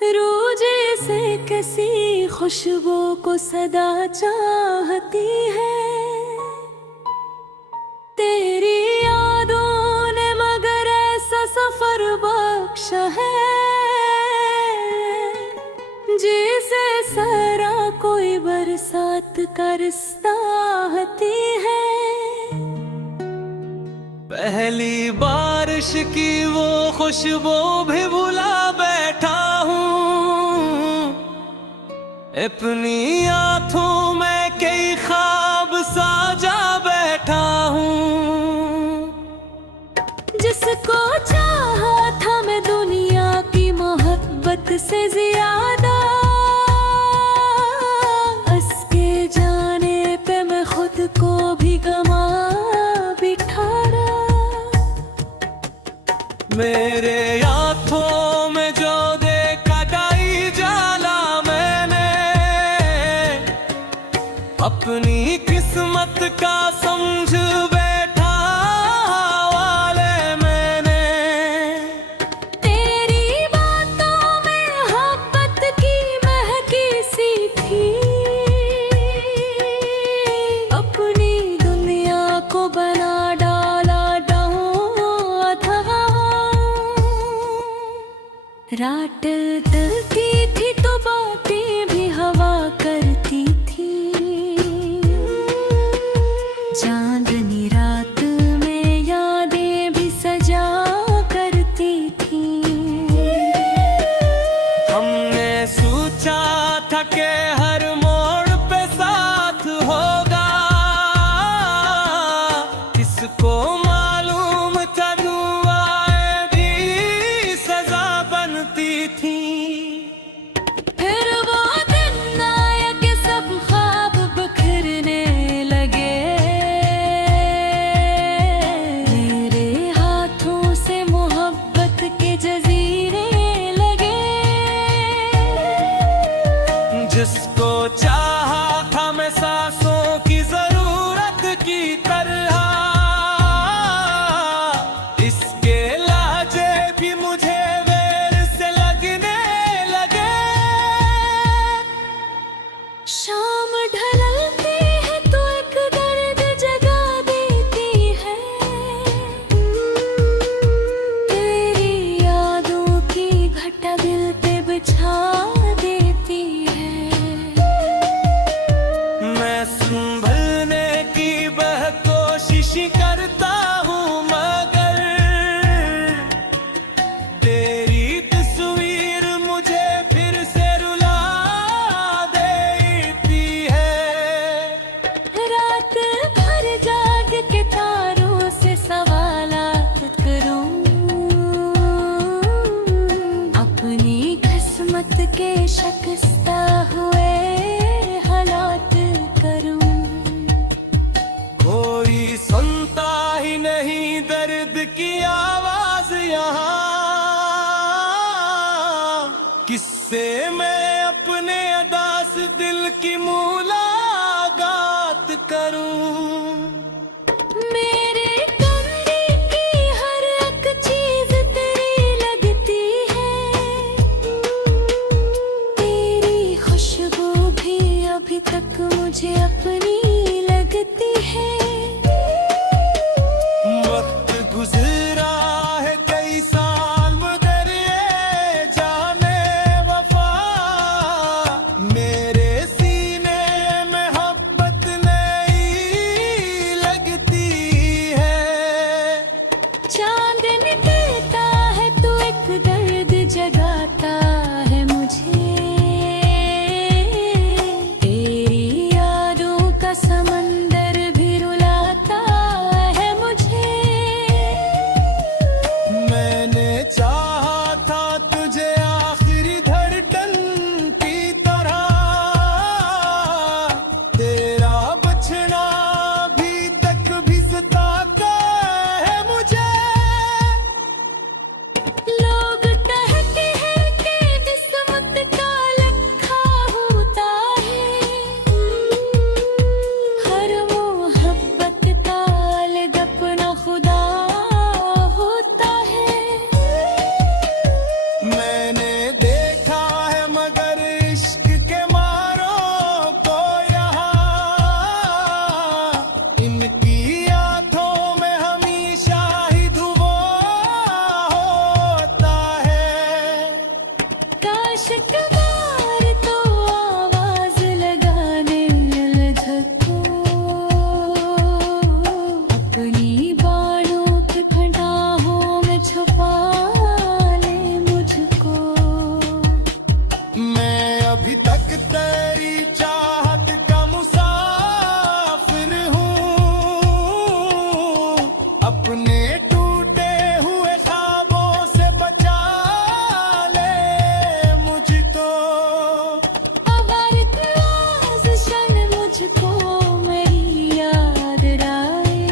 रोजे से किसी खुशबू को सदा चाहती है। तेरी यादों ने मगर ऐसा सफर बख्शा है, जैसे सरा कोई बरसात का रिश्ता आती है। पहली बारिश की वो खुशबू भी भुला बैठा हूँ, अपनी आँखों में कई ख्वाब साजा बैठा हूँ। जिसको चाहा था मैं दुनिया की मोहब्बत से ज्यादा, उसके जाने पे मैं खुद को भी गमा बिठारा। मेरे आँखों में जो देखा गाई जाला मैंने, अपनी किस्मत का समझ बैठा वाले मैंने। तेरी बातों में मोहब्बत की महकी सी थी, अपनी दुनिया को बना डाला डाऊं था। रात ढलती थी तो बातें भी हवा करती थी, चांदनी रात में यादें भी सजा करती थी। हमने सोचा था कि हर मोड़ पे साथ होगा, किसको मालूम था दुआएं भी सजा बनती थी। फिर वो दिन आया कि सब ख्वाब बिखरने लगे, मेरे हाथों से मोहब्बत के जजीरे लगे। जिसको चाहा था मैं सांसों की जरूरत की तरह, इसके लाजे भी मुझे वैर से लगने लगे। शाम ढलती है तो एक दर्द जगा देती है, तेरी यादों की घटा दिल पे बिछा देती है। मैं संभलने की कोशिश करता हूँ, मगर तेरी तस्वीर मुझे फिर से रुला देती है। रात भर जाग के तारों से सवालात करूं, अपनी किस्मत के शिकस्ता हुए हालात करूं। कोई सुनता ही नहीं दर्द की आवाज यहाँ, किससे मैं अपने अदास दिल की मुलाकात करूं। मेरे कमरे की हर एक चीज तेरी लगती है, तेरी खुशबू भी अभी तक मुझे अपनी लगती है। वक्त गुजरा है कई साल मगर ये जाने वफा, मेरे सीने में मोहब्बत नई प्रकाश कबार तो आवाज लगाने लधको, अपनी बाणों के फंटाहों में छुपा ले मुझको। मैं अभी तक तेरी चाहत का मुसाफिर हूँ, अपने टूटे हुए ख्वाबों से बचा ले मुझको। अगर क्लास शन मुझको मेरी याद आए,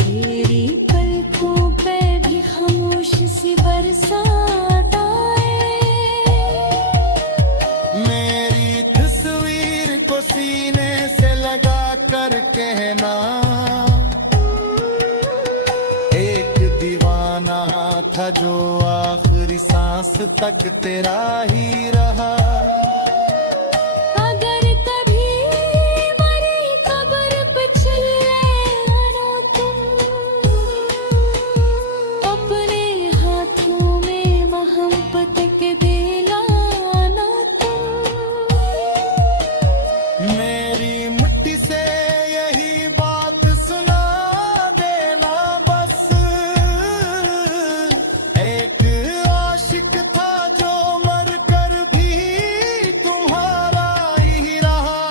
तेरी पलकों पे भी खामोश सी बरसात आए। मेरी तस्वीर को सीने से लगा कर कहना, एक दीवाना था जो आखिरी सांस तक तेरा ही रहा। अगर कभी मरी कब्र पे चले आना तुम, अपने हाथों में मोहब्बत के दिलाना तुम। मेरी मुट्ठी से यही बात सुना देना बस, एक आशिक था जो मर कर भी तुम्हारा ही रहा।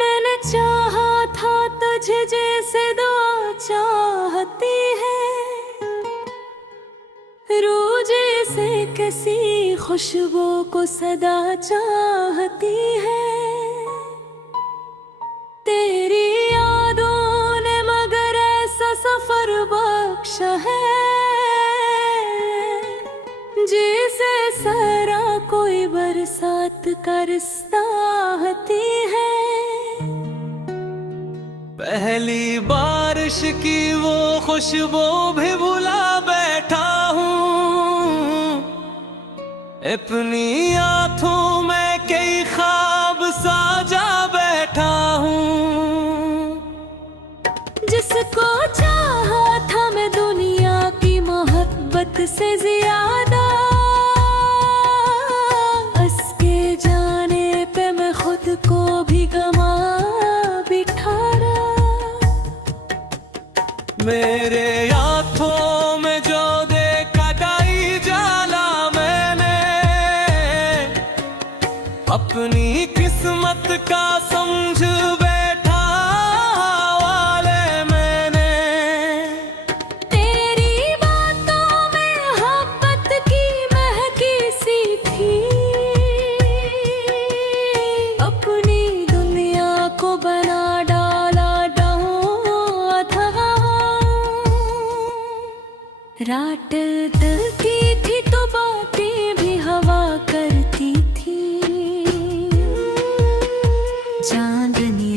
मैंने चाहा था तुझे जैसे दुआ चाहती है, रोजे से किसी खुशबू को सदा चाहती है। तेरी यादों ने मगर ऐसा सफर बख्शा है, जिसे सरा कोई बरसात का रिश्ता आती है। पहली बारिश की वो खुशबू भी भुला बैठा हूँ, अपनी आँखों में कई ख्वाब साजा बैठा हूँ। जिसको चाहा था मैं दुनिया की मोहब्बत से ज्यादा, उसके जाने पे मैं खुद को भी गमा बिठारा। मेरे आँखों में जो देखा डाई जाला मैंने, अपनी किस्मत का समझ बैठा वाले मैंने। तेरी बातों में मोहब्बत की महकी सी थी, अपनी दुनिया को बना डाला डाऊं था। रात ढलती थी तो बातें भी हवा करती थी, चांदनी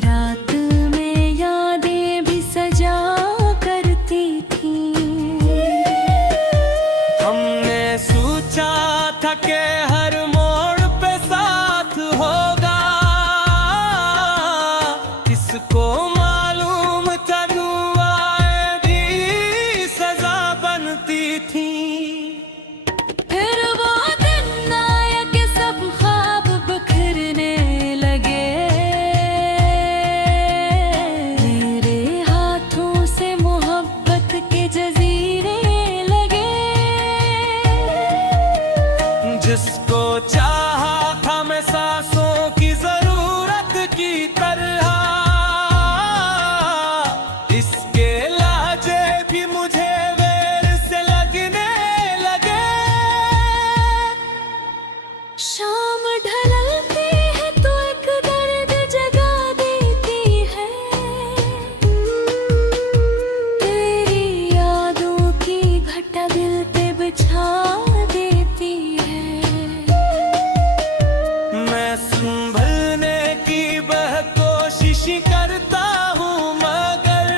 कोशिश करता हूँ मगर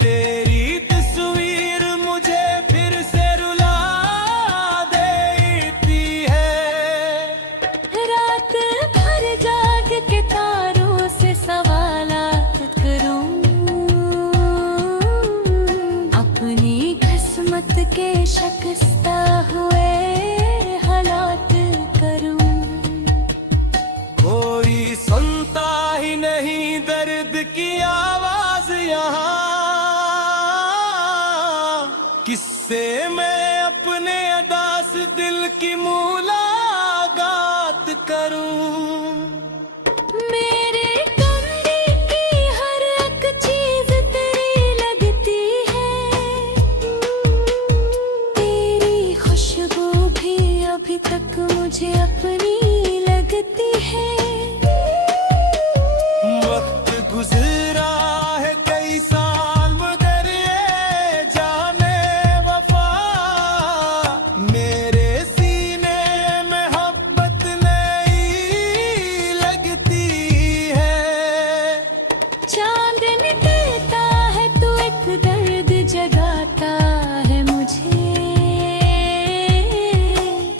तेरी तस्वीर मुझे फिर से रुला देती है। रात भर जाग के तारों से सवालात करूं, अपनी किस्मत के शिकस्ता हुए हालात करूं। कोई सुनता ही नहीं दर्द की आवाज यहाँ, किससे मैं अपने अदास दिल की मुलाकात करूं। मेरे कमरे की हर एक चीज तेरी लगती है, तेरी खुशबू भी अभी तक मुझे अपनी लगती है। वक्त गुजरा है कई साल मगर ये जाने वफा मेरे सीने में मोहब्बत नहीं लगती है। चांदन देता है तो एक दर्द जगाता है मुझे,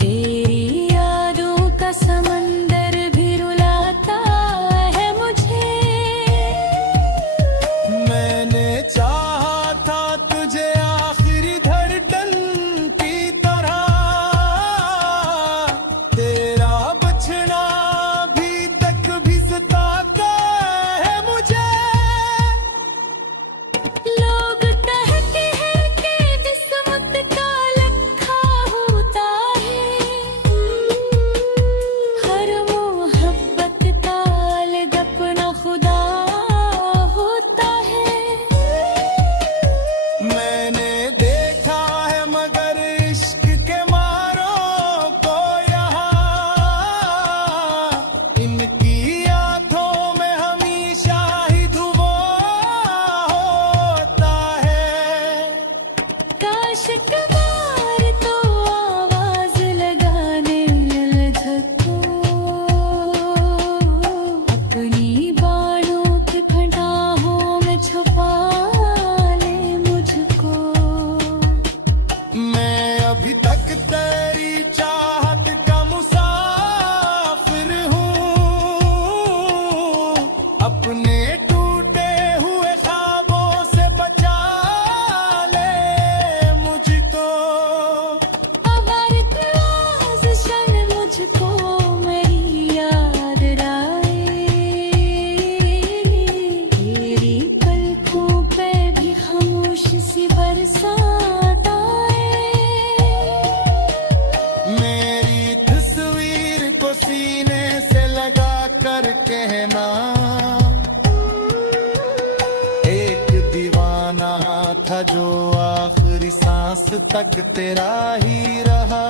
तेरी यादों का समंदर भी रुलाता है मुझे। मैंने चाहा था तुझे आखिरी धड़कन की तरह, तेरा बचना अभी तक भी सताता है मुझे। लोग कहते हैं कि किस्मत का लिखा होता है, हर मोहब्बत का अलग अपना खुदा होता है। मैंने देखा है मगर इश्क के मारों को यहाँ, इनकी आंखों में हमेशा ही धुआं होता है। काश कबार तो आवाज लगाने ललझको, अपनी बाणों की फनाहों में छुपा ले मुझको। मैं अभी तक तेरी चाहत का मुसाफिर हूँ, अपने टूटे हुए ख्वाबों से बचा ले मुझको। अगर क्लास शन मुझको मेरी याद आए, तेरी पलकों पे भी खामोश सी बरसात आए। मेरी तस्वीर को सीने से लगा कर कहना, एक दीवाना था जो आखिरी सांस तक तेरा ही रहा।